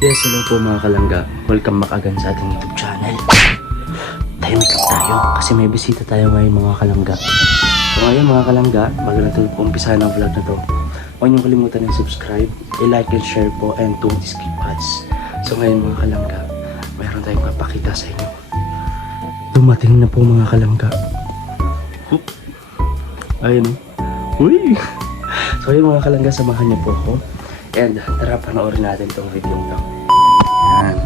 Yes, hello po mga kalangga. Welcome back again sa ating YouTube channel. Tahimik lang tayo kasi may bisita tayo ngayon mga kalangga. So ngayon mga kalangga, bago natin po umpisahan ang vlog na to, huwag niyong kalimutan ng subscribe, i-like and share po, and don't skip ads. So ngayon mga kalangga, mayroon tayong papakita sa inyo. Dumating na po mga kalangga. Hoop. Ayun o. Uy! So ngayon mga kalangga, samahan niyo po ako. And tara, panoorin natin itong video nyo. Yan.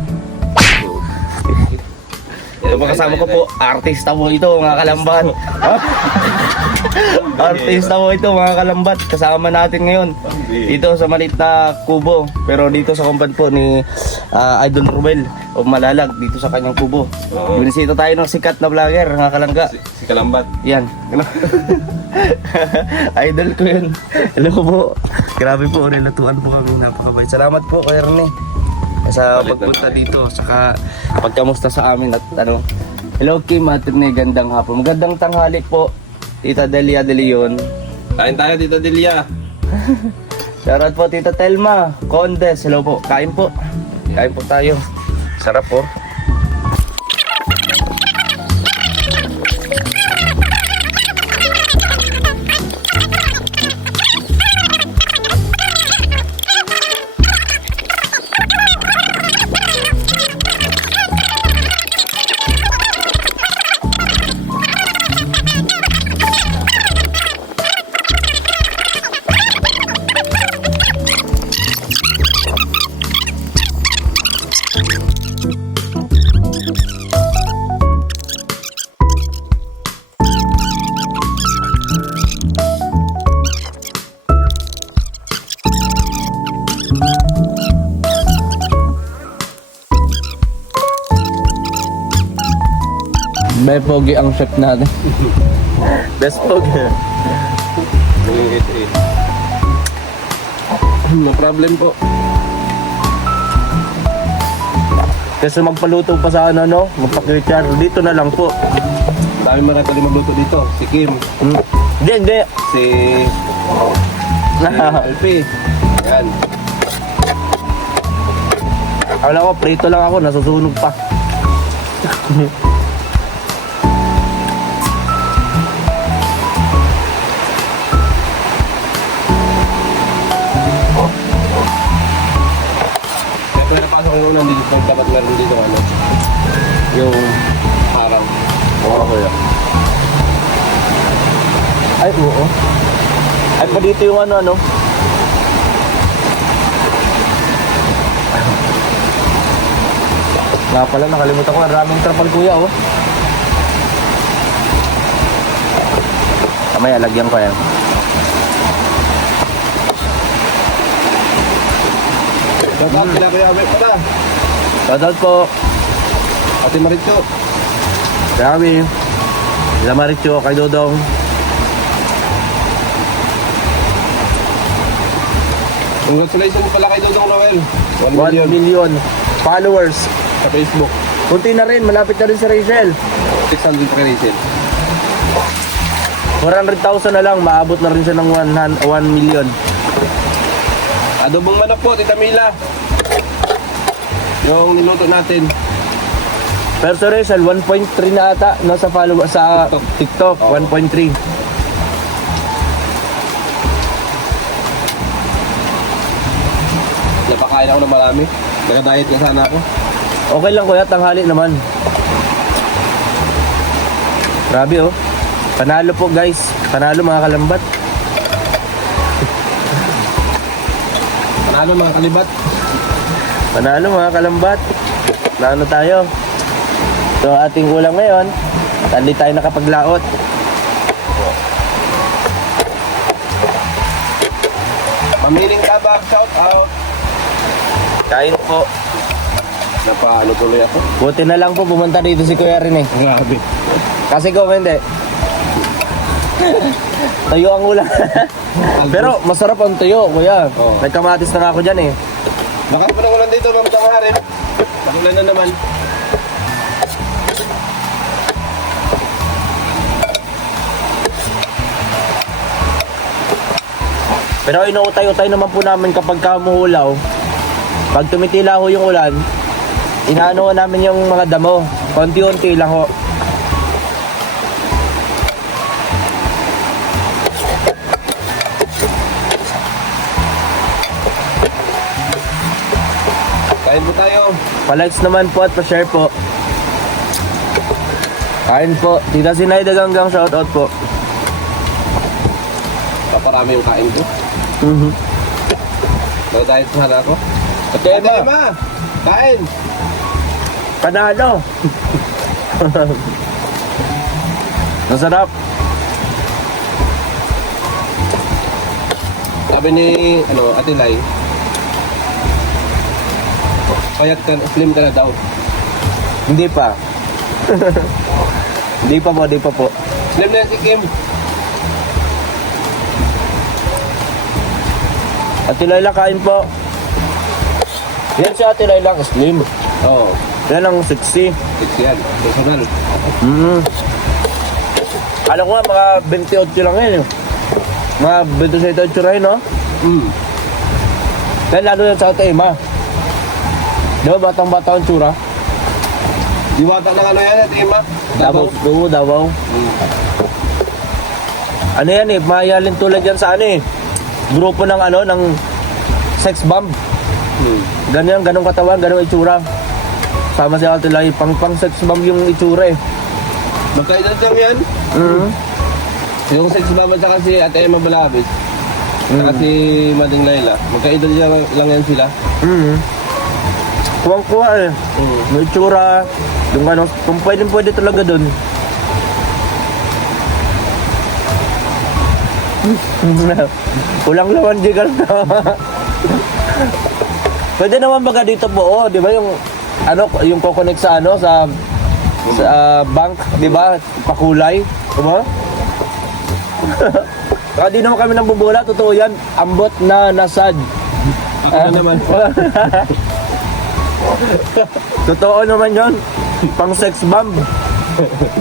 Ito po kasama ko po, artista po ito mga kalambat. Artista po ito mga kalambat. Kasama natin ngayon dito sa maliit na kubo. Pero dito sa compound po ni Idol Ruel o Malalag dito sa kanyang kubo. Binisita tayo ng sikat na vlogger mga kalangga. Si Kalambat. Yan. Idol ko yun. Hello po. Grabe po, nilatuan po kami, napakabait. Salamat po kay Rene sa pagpunta dito, saka pagkamusta sa amin at ano. Hello Kim at Rene, gandang hapon. Magandang tanghali po, Tita Delia De Leon. Kain tayo, Tita Delia. Shoutout po Tita Telma, Condes. Hello po, kain po. Kain po tayo. Sarap po. May pogi ang chef natin. Best pogi. No problem po. Kasi magpaluto pa sa ano, magpakrichar. Dito na lang po. Dami mga tali magluto dito. Si Kim. Hindi. Si LP. Yan. Akala ko, prito lang ako, nasusunog pa. Kaya napasok ko nung dito. Dapat meron dito ano. Yung Parang. oo kuya. Ay, oo. Ay, pa dito yung ano. Nga pala, nakalimutan ko. Ang raming trapal kuya, oh. Kamaya, lagyan ko yan. Dapat sila kaya may pala. Shoutout po. Ate Maritcho. Dami. Sila Maricho, kay Dodong. Congratulations pala kay Dodong Noel. 1 million followers sa Facebook. kunti na rin, malapit na rin si Rachel. 600 kay Rachel. 400,000 na lang, maabot na rin siya ng 1 million. Adobong manok po, Tita Mila. Yung niluto natin. Pero si Rachel, 1.3 na ata nasa follow sa TikTok, 1.3. Napakain ako ng marami. Naka-diet ka sana ako. Okay lang kuya, tanghali naman. Grabe oh. Panalo po guys. Panalo mga kalambat. Panalo mga kalibat. Panalo mga kalambat. Naano tayo? So ating ulam ngayon, hindi tayo nakapaglaot. Pamiling tabak, shout out. Kain po. Napalo tuloy ako. Buti na lang po pumunta dito si Kuya Rene. Grabe. Kasi kung hindi, tuyo ang ulam. Pero masarap ang tuyo, kuya. Oo. Nagkamatis na nga ako dyan eh. Bakit pa nang ulan dito, Ma'am Tamaharin? Pag-ulan na naman. Pero inuutay-utay naman po namin kapag kamuhulaw. Pag tumitila ho yung ulan, inaano ho namin yung mga damo. Konti-unti lang ho. Kain po tayo. Pa-likes naman po at pa-share po. Kain po. Tita Sinay Daganggang, shoutout po. Paparami yung kain ko. Mag-diet sana ako. Ate Ate Emma! Kain! Panalo! Masarap. Sabi ni, Ate Lai, payat ka, slim ka na daw. Hindi pa. Hindi pa po. Slim na yan si Kim. Ate Laila, kain po. Yan si Ate Laila, slim. Oo. Yan ang sexy. Six yan. Personal. Alam ko nga, mga 28 lang yan. Mga 27 rin, no? Kaya lalo yan sa Ate Emma. Di ba, batang-bata ang tsura? Diwata ng ano yan, Ate Emma? Davao. Oo, Davao. Ano yan eh, mayalin tulad yan sa ano eh. Grupo ng ano, ng sex bomb. Ganong katawan, ganong itsura. Sama si Ate Lai, pang sex bomb yung itsura eh. Magkaedad lang yan. Yung sex mama tsaka si Ate Emma Balabis. Tsaka si Mading Laila. Magkaedad lang yan sila. Kuwang-kuwa eh. May itsura. Yung ano, kung pwede talaga dun. Kulang lawan jigal na. Pwede naman baga dito po, oh, di ba yung ano, yung kukonek sa ano, sa bank, di ba? Pakulay, di ba? Kaya di naman kami nang bubula, totoo yan. Ambot na nasad. Ako na naman. Totoo naman yon. Pang sex bomb.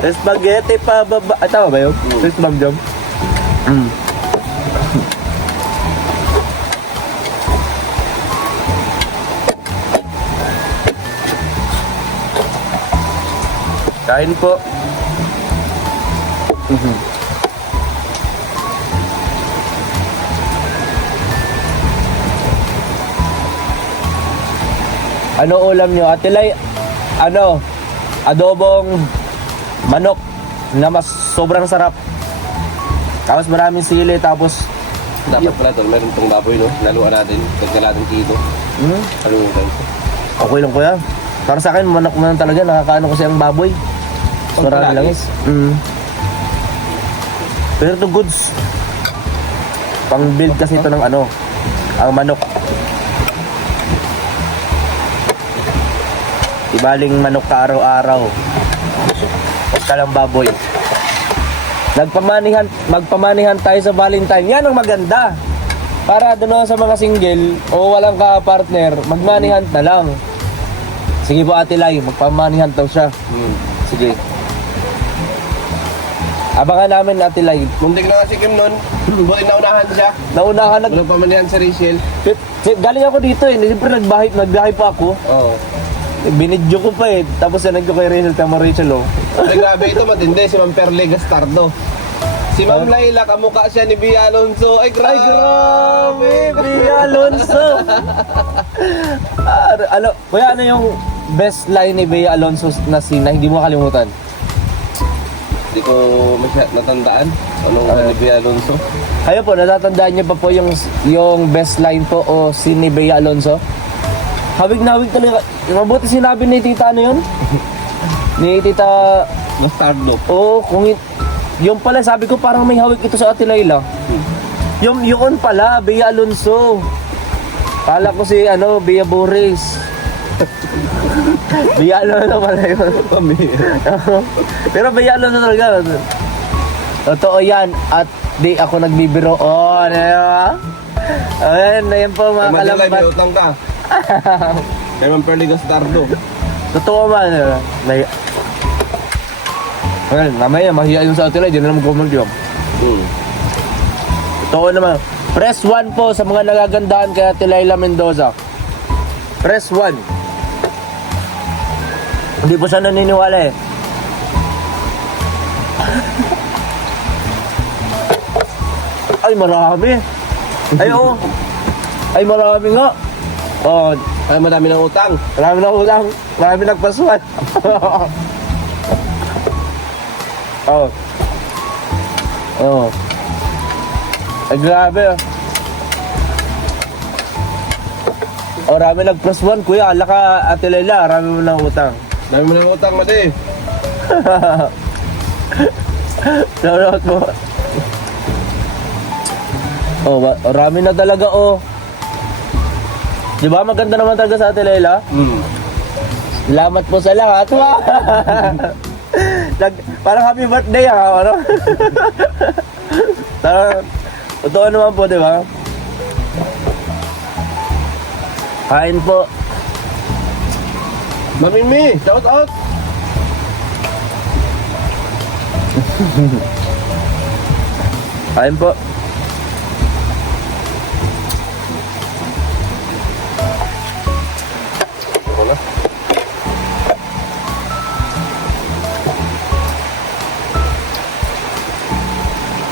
Spaghetti pa baba. Tama ba yun? Sex bomb job. Kain po. Ano ulam nyo? Ate Lai, ano? Adobong manok na mas sobrang sarap. Tapos maraming sili, tapos Dapat pala doon, meron itong baboy, no? Laluan natin. Tagka natin kilo. Laluan tayo. okay lang kuya. Para sa akin, manok man talaga, nakakaano kasi ang baboy. Marami langis. Pero to goods. Pang build kasi ito ng ano, ang manok. Ibaling manok ka araw-araw. Huwag ka lang baboy. Magpamanihan tayo sa Valentine. Yan ang maganda. Para doon sa mga single o walang ka-partner, magmanihan na lang. Sige po Ate Lai, magpamanihan daw siya. Sige. Abangan namin Ate Lai. Muntik na nga si Kim nun. Buti naunahan siya. Naunahan Walang pamanihan sa Rachel. Galing ako dito eh. Siyempre nagbiyahe pa ako. Oo. Binidyo ko pa eh. Tapos sinag ko kay Rachel, tama Rachel oh. Ay, grabe ito, matindi. Si Ma'am Perle Gastardo. Si Ma'am Laila, kamukha siya ni Bia Alonso. Ay, grabe! Ay grabe! Bia Alonso! Kuya, ano yung best line ni Bia Alonso na scene na hindi mo makalimutan? Hindi ko natandaan. Anong ni Bia Alonso? Kayo po, natatandaan niyo pa po yung best line po o scene ni Bea Alonso? Hawig na hawig talaga. Mabuti sinabi ni Tita ano yun? Ni Tita... Gastardo. Oo, yung pala sabi ko parang may hawig ito sa Ate Laila. Yun pala, Bea Alonso. Kala ko si Bea Boris. Bea Alonso pala yun. Pero Bea Alonso talaga. Totoo yan. At di ako nagbibiro. Oh, ano yun? Ayan po mga Kalambat. kalambat. May utang ka. Kay Ma'am Perle Gastardo. Totoo man. Mamaya, mahiya yung sa Ate Lai. Di na naman comment yun. Totoo naman. Press 1 po sa mga nagagandahan kay Ate Laila Mendoza. Press 1. Hindi po siya naniniwala eh. Ay, marami. Ay, oo. Ay, marami nga. Oh, Ay, madami ng utang. marami na ulang. Marami nagpasuan. Oh. Oh. Ay, grabe. Oh, marami nag-plus 1, kuya. Ala ka, Ate Layla. Marami mo ng utang. Dami mo ng utang, mati. Shoutout mo. Oh, marami na talaga, oh. Di ba maganda naman talaga sa Ate Layla? Salamat po sa lahat. Parang happy birthday ano? Totoo naman po, di ba? Kain po. Mamimi, shout out. Kain po. Ako na.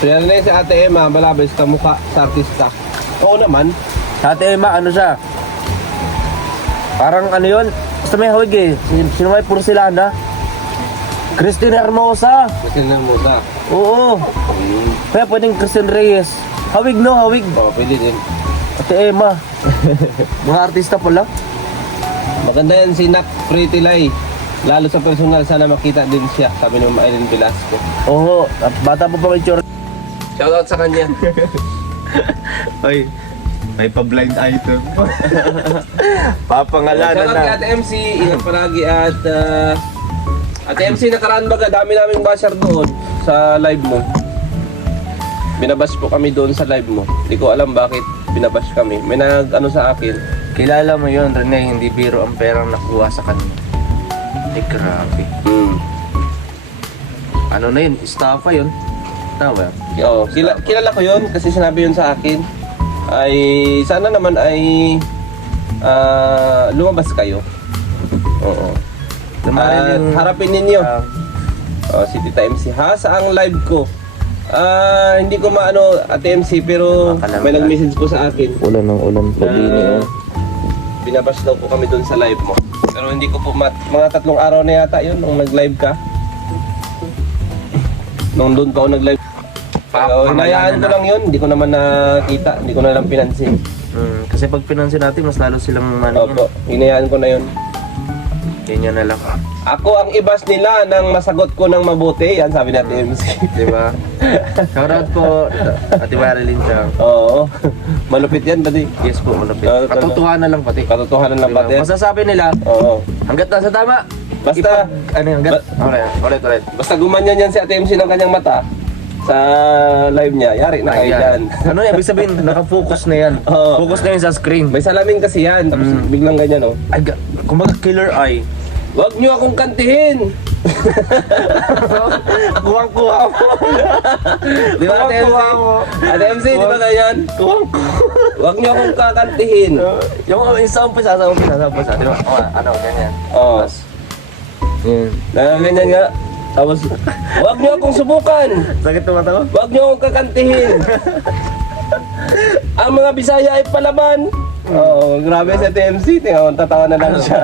So yan na yun si Ate Emma, balabas ka mukha sa artista. Oo naman. Sa Ate Emma, ano siya? Parang ano yun? Basta may hawig eh. Sino may porcelana? Christine Hermosa. Kasi nang musa. Oo. Kaya pwedeng Christine Reyes. Hawig no, hawig. Oo, pwede din. Ate Emma. Mga artista pala. Maganda yan si Nak Pretty Lai. Lalo sa personal, sana makita din siya. Sabi ni Mama Ellen Velasco. Oo. Bata pa pa may tsura. Shout out sa kanya. Ay. May pa-blind item. Papangalanan Shout out kay na. Ate MC. Ingat palagi at Ate MC, nakaraan baga, dami naming basher doon sa live mo. Binabash po kami doon sa live mo. Hindi ko alam bakit binabash kami. May nag-ano sa akin. Kilala mo yun, Rene. Hindi biro ang perang nakuha sa kanila. Ay, grabe. Ano na yun? Estafa yun. Tama ba? Oo, kilala ko yun kasi sinabi yun sa akin. Ay, sana naman ay lumabas kayo. Oo. At harapin ninyo. Si Tita MC. Ha? Saang live ko? Hindi ko maano Ate MC pero may nag-message po sa akin. Ulan ng ulan po din eh. Binabash daw po kami doon sa live mo. Pero hindi ko po mga 3 araw na yata yun nung nag-live ka. Nung doon pa ako nag-live. Pero hinayaan ko lang yun. Hindi ko naman nakita. Hindi ko na lang pinansin. Kasi pag pinansin natin, mas lalo silang Opo, hinayaan ko na yun. Ganyan na lang. Ako ang ibas nila nang masagot ko ng mabuti. Yan sabi natin MC. Diba? Shoutout po, Ate Marilyn Chang. Oo. Malupit yan pati. Yes po, malapit. Oo, Katotohanan lang pati. Katotohanan lang Diba? pati. Masasabi nila, Oo. hanggat nasa tama, Basta, hanggat, ulit. basta gumanyan yan si Ate MC ng kanyang mata sa live niya. Yari na kayo dyan. Ano yan? Ibig sabihin, nakafocus na yan. Oo. Focus na yun sa screen. May salamin kasi yan. Tapos biglang ganyan, oh. Ay, kumbaga killer eye. Huwag niyo akong kantihin! Kuwang-kuha mo. Di ba, Ate MC? Ate MC, di ba ganyan? Huwag niyo akong kakantihin. Yung isa umpisa, di ba? Ano, ganyan. Oo. Ganyan nga. Tapos, huwag niyo akong subukan! Sakit tumatawa? Huwag niyo akong kakantihin! Ang mga Bisaya ay palaban! Oo, grabe sa TMC. Tingnan mo, tatawa na lang siya.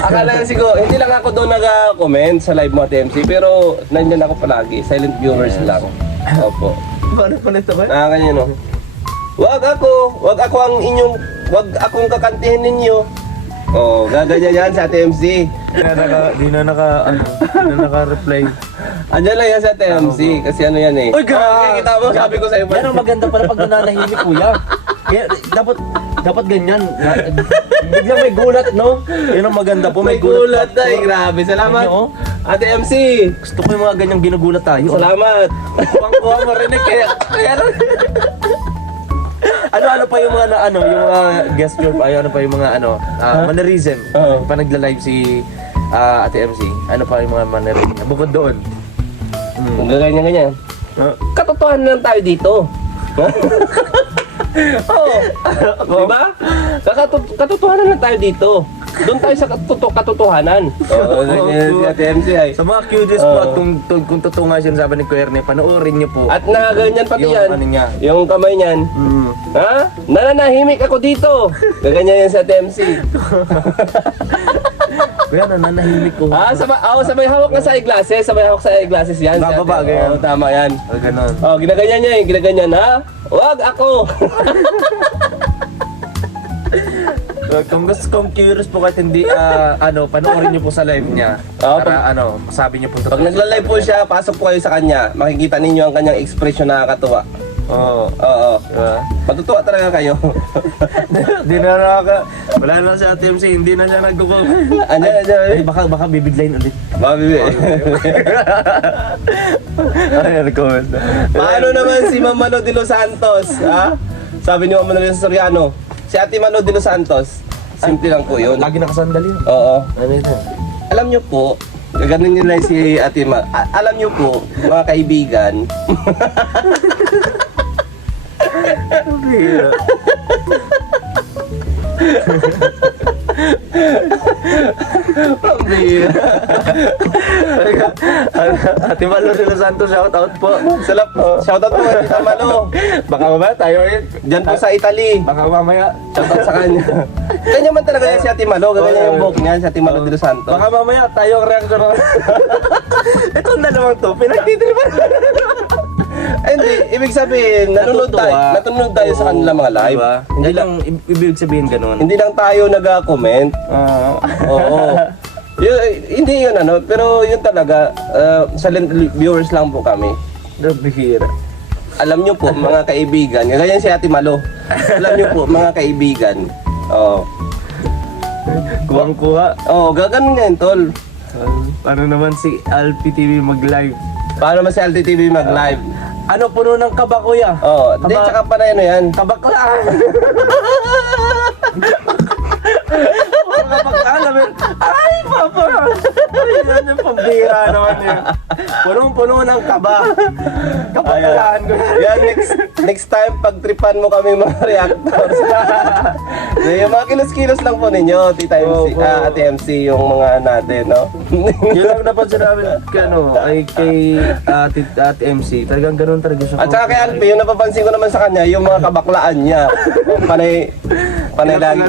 Akala na siguro, hindi lang ako doon nag-comment sa live mo TMC, pero nandyan ako palagi. Silent viewers lang. Opo. Paano pa nito ba? Ganyan no. Huwag akong kakantihin ninyo. Oh, gaganyan yan sa TMC. Di na naka-reply. Andiyan lang yan sa TMC, kasi ano yan eh. Uy, grabe! Kita mo, sabi ko sa'yo. Yan ang maganda pala pag nananahimik, kuya. Kaya, dapat ganyan. Biglang may gulat, no? Yan ang maganda po, May gulat na eh, grabe. Salamat. Ano? Ate MC, Gusto ko yung mga ganyang ginugulat tayo. salamat. Kuha mo rin eh, kaya ano pa yung mga yung mga gesture pa, ano pa yung mga mannerism. Oo. Pa nagla-live si Ate MC. Ano pa yung mga mannerism? Bukod doon. Kung ganyan. Katotohanan lang tayo dito. Oo. Di ba? Katotohanan lang tayo dito. Doon tayo sa katotohanan. Oo, ganyan si Ate MC ay. Sa mga curious po, at kung totoo nga sinasabi ni Kuya Erne, panoorin niyo po. At na ganyan pati Yung yan. ano niya. Yung kamay niyan. Ha? Nananahimik ako dito. Gaganyan yan sa Ate MC. Kuya, nananahimik ko. Sabay hawak na sa eyeglasses. Sabay hawak sa eyeglasses yan. si Bababa, Ate. ganyan. Oo, tama yan. Ganon. Oh, ginaganyan niya eh. Ginaganyan, ha? Wag ako. So, kung curious po kahit hindi, panoorin niyo po sa live niya. Oo, Para masabi niyo po Pag nagla-live po siya, pasok po kayo sa kanya. Makikita ninyo ang kanyang expression na nakakatuwa. Oo. Oo. Diba? Matutuwa talaga kayo. Hindi na wala na si Ate MC, hindi na siya nag-go. Andiyan. Baka bibiglayin ulit. Mabibi. Ay, comment. Paano naman si Ma'am Mano de los Santos? Ha? Sabi ni Ma'am Mano de los Soriano. Si Ate Mano de los Santos. Simple lang po yun. Lagi nakasandal yun. Oo. Ano yun? Alam nyo po, ganun yun lang si Ate Ma. Alam nyo po, mga kaibigan. Pambira. Ate Malo de los Santos, shout out po. Shoutout po kay Tita Malo. Baka mamaya tayo yun. Diyan po sa Italy. Baka mamaya. Shoutout sa kanya. Kanya man talaga yan si Ate Malo. Ganyan yung buhok niya, si Ate Malo de los Santos. Baka mamaya tayo ang reaction. Itong dalawang to, pinagtitripan. Ay, hindi. Ibig sabihin, nanonood tayo sa kanila mga live. Diba? Hindi lang ibig sabihin ganun. Hindi lang tayo nag-comment. Oo. Hindi yun pero yun talaga, silent viewers lang po kami. Nabihira. Alam nyo po, mga kaibigan, ganyan si Ate Malo. Alam nyo po, mga kaibigan. Oo. Kuwang-kuha. Oo, gaganon nga yun, tol. Paano naman si Alpi TV mag-live? Paano ba si LTTV mag-live? Ano puno ng kaba, kuya? Oo, hindi, tsaka pa na yan. Kabaklaan! Kabaklaan! Ay, papa! Ay, yan yung pambira naman yun. Punong-puno ng kaba. Kabaklaan ko. Yan, next time, pagtripan mo kami mga reactors. Yung mga kilos-kilos lang po ninyo, Tita MC, Ate MC, yung mga natin, no? Yun lang napansin namin kay Ate MC. Talagang ganun talaga siya. At saka kay Alpi, yung napapansin ko naman sa kanya, yung mga kabaklaan niya. Panay lagi.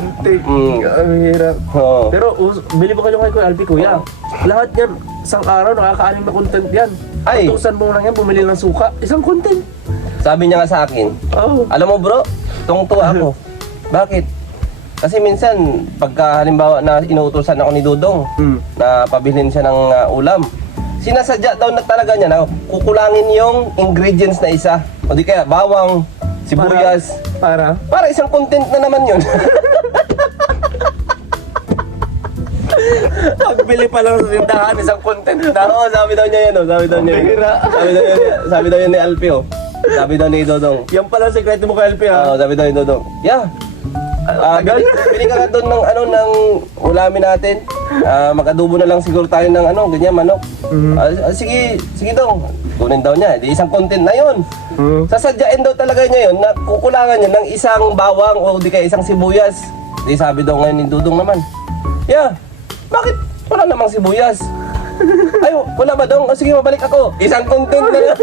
Ang hirap. Oo. Pero bili mo kayo kay Kuya Alpi, kuya. Lahat yan, isang araw nakakaanim na content yan. Ay. Tutusan mo lang yan, bumili ng suka. Isang content. Sabi niya nga sa akin, Oh. alam mo bro, tungtuwa ako. Bakit? Kasi minsan, pagka halimbawa na inuutosan ako ni Dudong, na pabilin siya ng ulam, sinasadya daw na talaga niya na kukulangin yung ingredients na isa. O di kaya bawang, sibuyas. Para? Para isang content na naman yun. Pagbili pa lang sa tindahan, isang content na. Oo, sabi daw niya yan, oh. Sabi daw niya yan. Sabi daw yan ni Alpi, oh. Sabi daw ni Dodong. Yan pala ang sekreto mo kay Alpi, ha? Oo, sabi daw ni Dodong. Yeah. Bili ka doon ng ulamin natin. Mag-adobo na lang siguro tayo ng ganyan, manok. Sige dong. Kunin daw niya. Di isang content na yun. Sasadyain daw talaga niya yun na kukulangan niya ng isang bawang o di kaya isang sibuyas. Di sabi daw ngayon ni Dudong naman. Yeah. Bakit wala namang sibuyas? Ay, wala ba dong? O sige, mabalik ako. Isang content na lang.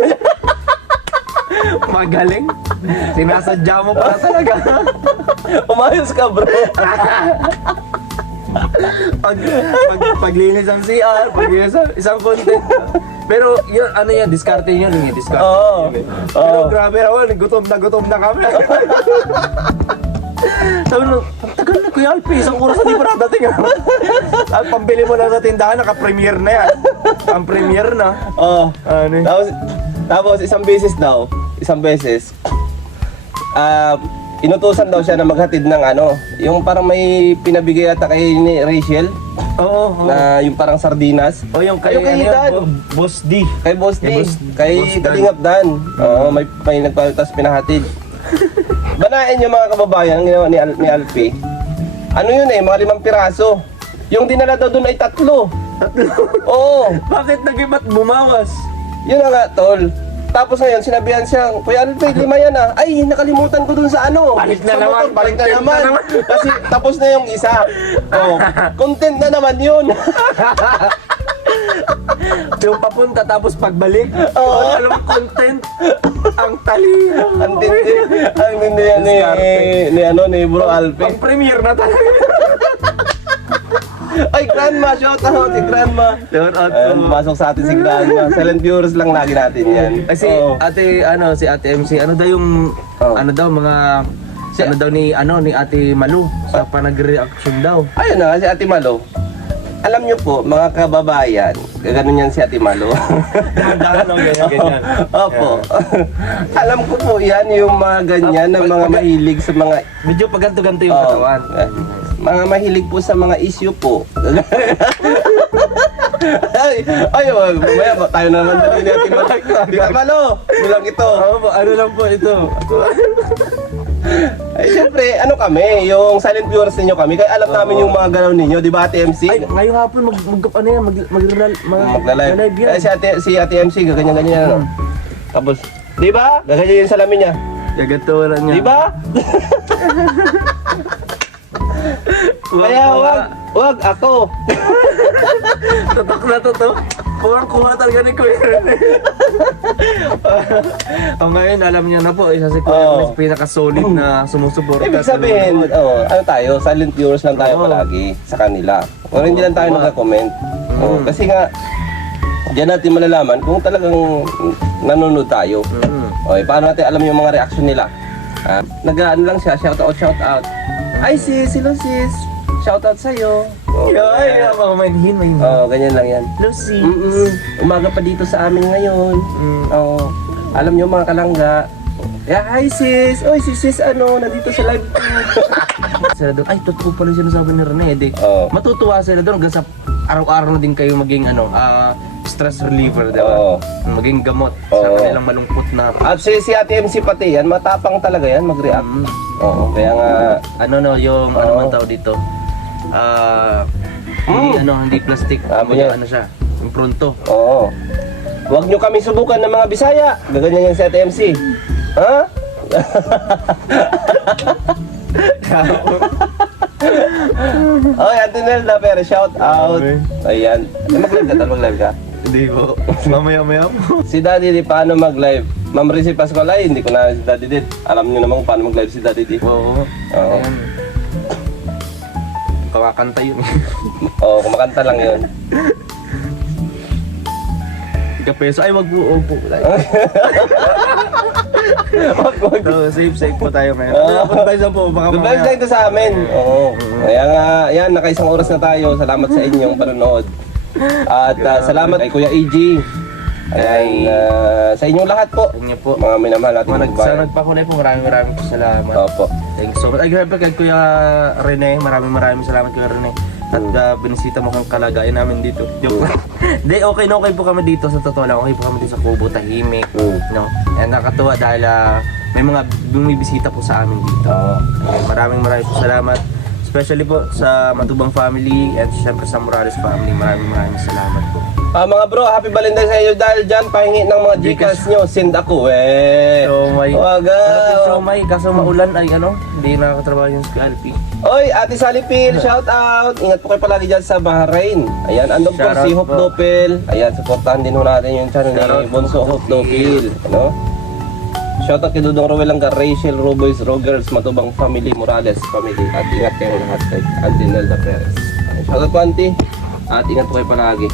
Magaling. Sinasadya mo pala talaga. Umayos ka, bro. Paglinis ang CR, paglinis ang isang content. Pero yun, yan, diskarte yun, yung diskarte. Oo. Pero grabe naman, gutom na kami. Sabi nung, ang tagal na Kuya Alpi, isang oras na di pa nadating. At pambili mo lang sa tindahan, naka-premiere na yan. Ang premiere na. Oo. Ano yun? Tapos isang beses, inutusan daw siya na maghatid ng yung parang may pinabigay ata kay ni Rachel Oo. na yung parang sardinas. O yung Yung kay Dan. Boss D. Kay Boss D, Boss kay Dan. Kalingap Dan. Oo, may nagpalutas pinahatid. Banain yung mga kababayan ang ginawa ni Alpi. Ano yun mga 5 piraso. Yung dinala daw doon ay 3. Oo. Bakit nag-iba't bumawas? Yun na nga, tol. Tapos ngayon, sinabihan siya, Kuya Alfred, 5 yan ah. Ay, nakalimutan ko dun sa ano. Balik na Sa naman, motor, balik na content na naman. naman. Kasi tapos na yung isa. Oh, content na naman yun. Yung papunta tapos pagbalik. Oo. Alam mo, content. Ang talino. Ang tindi yan ni Bro Alfred. Pang premiere na talaga. Ay, Grandma, shout out si Grandma. Shout out Ayan, po. pumasok sa atin si Grandma. Silent viewers lang lagi natin yan. Kasi Oo. si Ate MC, ano daw yung Oh. ano daw mga ano daw ni Ate Malu sa panag-reaction daw. Ayun na nga, si Ate Malo. Alam niyo po, mga kababayan, gano'n yan si Ate Malo. Dahan ganyan. Opo. Alam ko po yan, yung mga ganyan, na mga mahilig sa mga... Medyo paganto-ganto yung Oo. katawan. Mga mahilig po sa mga issue po. ay, mamaya tayo naman dali ni Ate Malo. Ate Malo, bilang ito. Ano lang po ito? Ay, syempre, ano kami, yung silent viewers ninyo kami, kaya alam namin yung mga galaw ninyo, di ba Ate MC? Ay, ngayong hapon Magla-live. yan. Eh, si Ate MC, gaganyan-ganyan ano. Tapos, di ba? Gaganyan yung salamin niya. Gagaturan niya. Di ba? Kaya wag ako. Tatak na to. Kuha talaga ni Kuya Rene. Ngayon, alam niya na po, isa si Kuya Oo. Rene pinaka-solid na sumusuporta. Ibig sabihin, ano tayo, silent viewers lang tayo Oo. palagi sa kanila. Pero hindi lang tayo nagka-comment. Oo, kasi nga, diyan natin malalaman kung talagang nanonood tayo. Okay, paano natin alam yung mga reaction nila? Nag-ano lang siya, shout out. Ay sis, hello sis. Shout out sa'yo. Ay, mga mainhin. Oo, ganyan lang yan. Lucy. Umaga pa dito sa amin ngayon. Oo. Alam niyo mga kalangga. Yeah, hi sis. Oy, sis, nandito sa live ko. Sila doon, ay, totoo pala sinasabi ni Rene. Oo. Matutuwa sila doon hanggang sa araw-araw na din kayo maging stress reliever, di ba? Oo. Maging gamot sa Oo. kanilang malungkot na... At si Ate MC pati yan, matapang talaga yan mag-react. Oo, kaya nga, yung Oo. ano man tawag dito? Hindi plastic. Sabi niya. Ano siya? Yung pronto. oo. Huwag nyo kami subukan ng mga Bisaya. Gaganyan yan si Ate MC. Ha? Oy, Ate Nelda, pero shout out. Ayan. Mag-live ka? Hindi po. Mamaya-maya po. Si Daddy Di, paano mag-live? Ma'am Rizzy Pascual, ay, hindi ko na si Daddy Di. Alam niyo naman kung paano mag-live si Daddy Di. Oo. Oo. Ayan. Kakakanta yun. Oo, kumakanta lang yun. Ika-peso. Ay, wag po. Wag. Safe po tayo ngayon. Oo. Advice lang po. Baka Goodbye lang ito sa amin. Oo. Kaya nga, yan, nakaisang oras na tayo. Salamat sa inyong panonood. At salamat kay Kuya EG. Ayan, sa inyong lahat po. Inyo po. Mga minamahal natin Sa magbayan. nagpakulay po, maraming po salamat. Opo. Thanks so much. Ay, grabe kay Kuya Rene. Maraming salamat Kuya Rene. At binisita mo kang kalagayan namin dito. Joke lang. Hindi, okay po kami dito. Sa totoo lang, okay po kami dito sa Kubo, tahimik. No? And nakatuwa dahil may mga bumibisita po sa amin dito. Maraming po salamat. Especially po sa Matubang family and syempre sa Morales family. Maraming salamat po. Mga bro, happy Valentine's sa inyo dahil dyan, pahingi ng mga Gcash nyo, send ako So may Waga. may kaso maulan ay hindi nakakatrabaho yung Scalpy. Oy, Ate Sally Pil, shout out. Ingat po kayo palagi dyan sa Bahrain. Ayan, andun po Shout si out Hope po. Dopel. Ayan, supportahan din ho natin yung channel Shout out ni po, Bonso Hope Hope Dopel. Shout out kay Dudong Rowel Langga, Rachel Roboys, Rogers, Matubang family, Morales family. At ingat kayo lahat kay Auntie Nelda Perez. Shout out po, Auntie. At ingat po kayo palagi.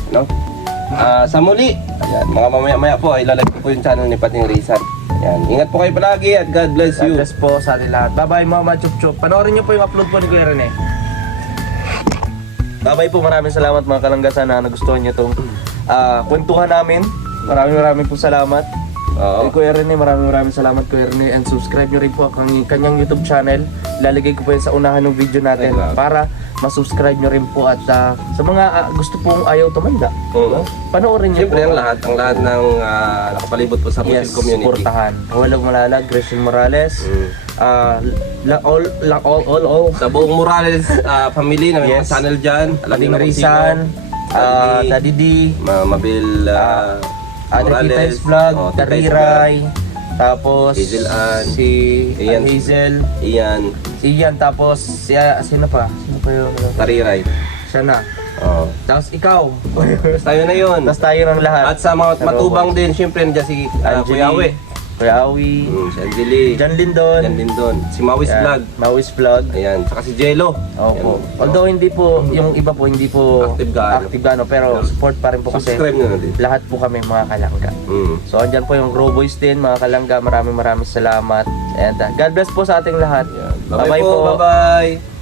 Sa muli, ayan, mga mamaya-maya po, ilalike ko po yung channel ni Pating Rizal. Ayan, ingat po kayo palagi at God bless God you. bless po sa atin lahat. Bye-bye Mama Chup Chup. Panoorin niyo po yung upload po ni Kuya Rene. Bye-bye po. Maraming salamat mga kalanggasan na nagustuhan niyo itong kwentuhan namin. Maraming po salamat. Oo. Kay Kuya Rene, maraming salamat Kuya Rene. And subscribe nyo rin po ang kanyang YouTube channel. Ilalagay ko po yan sa unahan ng video natin Ay, grabe. para masubscribe nyo rin po. At sa mga gusto pong ayaw tumanda, panoorin nyo Siyempre po. ang lahat ng nakapalibot po sa Muslim Yes, community. supportahan. Walang malalag, Christian Morales. All. Sa buong Morales family na may Yes. mga channel dyan. Alam Pating niyo na kung Rizan, sino. Daddy D, Mabil Ate Morales. Tita's Vlog, Oh, Tita's Tariray, tapos Hazel Ann. si Ian. Hazel, Iyan, si Ian, tapos sino pa? Sino pa yung Tariray. siya na. Oh. Tapos ikaw. Tayo na yun. Tapos tayo ng lahat. At sa mga Sa matubang din, syempre nandiyan si Angeli, Kuya Awe. Kuya Awi, Si Angeli. John Lindon, Yan din doon. Si Mawis yan, Vlog. Mawis Vlog. Ayan. Saka si Jello. Opo. Yan. Although hindi po, yung iba po hindi po Active gaano. pero support pa rin po kasi Subscribe na natin. lahat po kami mga kalangga. Mm. So andyan po yung Grow Boys din, mga kalangga. Maraming salamat. And God bless po sa ating lahat. Bye-bye po. Bye-bye.